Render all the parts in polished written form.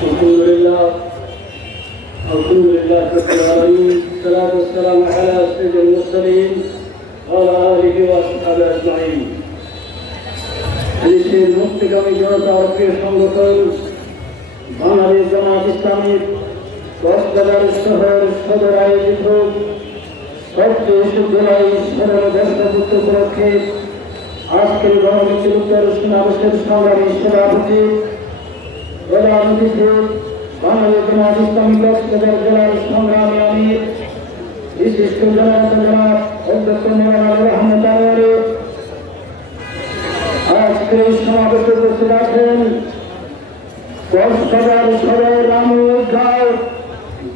الحمد لله رب العالمين، والصلاة والسلام على سيد المرسلين وعلى آله وأصحابه أجمعين। দেশের মুক্তিকামী জনতা ঐক্যের সংগঠন বাংলাদেশ জামাত ইসলামীর কক্সবাজার শহর সদর আয়োজিত ৩৬ জুলাই স্মরণ বর্ষপূর্তি উপলক্ষে আজকের গণমুক্তিযুদ্ধের সমাবেশের সংগ্রামী সভাপতি প্রধান অতিথি বাংলাদেশ জামাত ইসলামী কক্সবাজার জেলার সংগ্রামী আমির বিশিষ্ট জনাব অধ্যক্ষ মৌলানা আহমদ আনোয়ারি, আজকের এই সমাবেশে উপস্থিত আছেন কক্সবাজার সদর রামুরগাঁও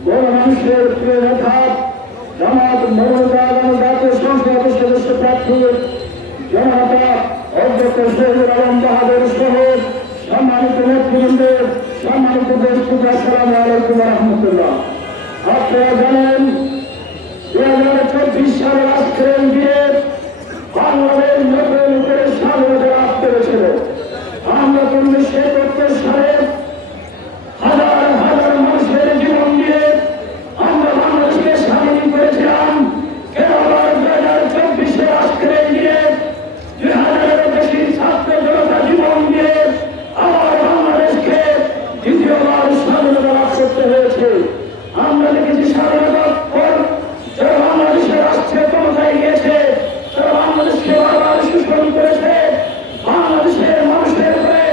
বড় মানুষের প্রিয় নেতা জামাত মৌলভী জাতীয় সংসদ সদস্য প্রার্থী জনতা অধ্যক্ষ শহীদুল আলম বাহাদুর সহ সম্মানিত নেতৃবৃন্দের সম্মানিত উপস্থিতি, আসসালামু আলাইকুম ওয়া রাহমাতুল্লাহ। আপনারা জানেন 2024 সালের আজকের দিনে বাংলাদেশ নতুন করে স্বাধীনতা লাভ করেছিল। আমরা 1971 সালে হাজার হাজার মানুষের জীবন দিয়ে আমরা বাংলাদেশকে স্বাধীন করেছিলাম। কেন আবার 2024 আজকের দিনে 2000-এর বেশি ছাত্র জনতা জীবন দিয়ে আবার বাংলাদেশকে দ্বিতীয়বার স্বাধীনতা লাভ করতে হয়েছে। আমরা দেখেছি স্বাধীনতার পর যারা বাংলাদেশের রাষ্ট্রীয় ক্ষমতায় গিয়েছে তারা বাংলাদেশকে বারবার শোষণ করেছে, বাংলাদেশের মানুষের উপরে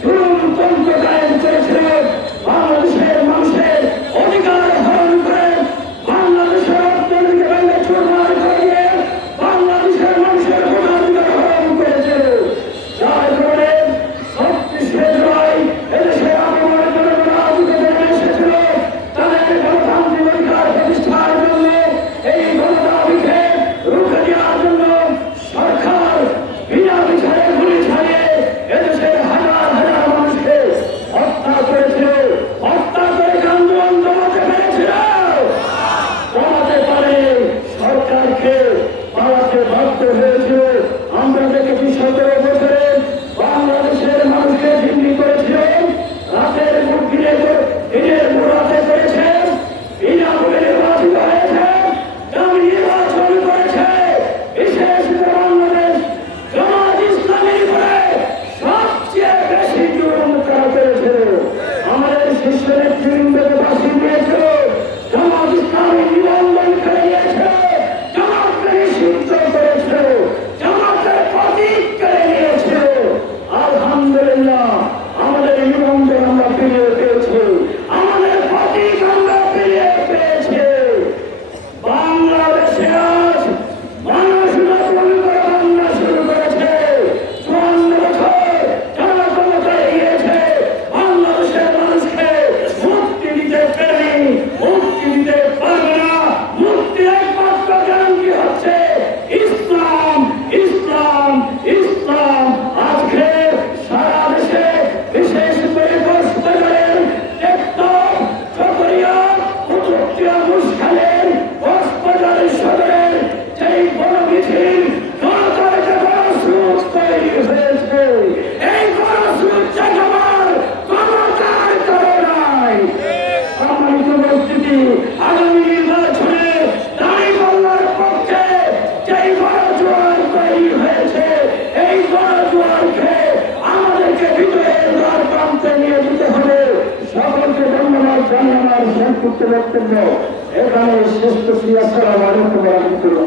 জুলুমতন্ত্র কায়েম করেছিল, বাংলাদেশের মানুষের অধিকার হরণ করে বাংলাদেশের অর্থনীতিকে ভেঙে চুরমার করে দিয়ে বাংলাদেশের মানুষের ভোটাধিকার হরণ করেছিল। যার কারণে ৩৬ জুলাই এদেশের আপামর জনগণ রাজপথে নেমে এসেছিল তাদের গণতান্ত্রিক অধিকার প্রতিষ্ঠার জন্য। এই গণতান্ত্রিককে রুখে দেওয়ার জন্য সরকার বিনা বিচারে গুলি চালিয়ে এদেশের হাজার হাজার মানুষকে হত্যা করেছিল, হত্যা করে আন্দোলন জমাতে পেরেছিল, জমাতে পারে সরকারকে পালাতে বাধ্য হয়েছিল। আমরা দেখেছি ১৭ বছরে বাংলাদেশের মানুষকে জিম্মি করেছিলেন, রাতের দিনের রাতে করেছে, বিনামূল্যে নির্বাচিত হয়েছে, দামি নির্বাচন করেছে। বিশেষত বাংলাদেশ জামাত ইসলামীর উপরে সবচেয়ে বেশি জুলুম করা হয়েছে। আমাদের শীর্ষ নেতৃবৃন্দকে ফাঁসি দিয়েছিল, জামাত ইসলামী নিবন্ধন করে দিয়েছে, জামাতকে নিষিদ্ধ করেছে, জামাতের প্রতীক করে নিয়েছে। আলহামদুলিল্লাহ আমাদের নিবন্ধন আমরা ফিরিয়ে পেয়েছি, আমাদের প্রতীক আমরা ফিরিয়ে পেয়েছি। বাংলাদেশে আজ মানুষ নতুন করে বাংলা শুরু করেছে। ৫৪ বছর যারা ক্ষমতায় গিয়েছে বাংলাদেশের মানুষকে মুক্তি দিতে পারেনি, মুক্তি দিতে পারবে না। মুক্তির একমাত্র গ্যারান্টি হচ্ছে ইসলাম, ইসলাম, ইসলাম। আজকে সারা দেশে বিশেষ করে কক্সবাজারের টেকনাফ, চকরিয়া, কুতুবদিয়া, মুশখালীর, কক্সবাজার সদরের যেই বড় মিছিল জনতার যে গণস্রোত তৈরি হয়েছে, এই গণস্রোত ঠেকাবার ক্ষমতার কারো নাই। সম্মানিত উপস্থিতি, আগামী নির্বাচনে দাঁড়িপাল্লার পক্ষে যেই গণজোয়ার তৈরি হয়েছে, এই গণজোয়ারকে আমাদেরকে বিজয়ের দ্বার প্রান্তে নিয়ে যেতে হবে। সকলকে ধন্যবাদ জানিয়ে আমার সংক্ষিপ্ত বক্তব্য এখানে শেষ করছি। আসসালামু আলাইকুম ওয়া রাহমাতুল্লাহ।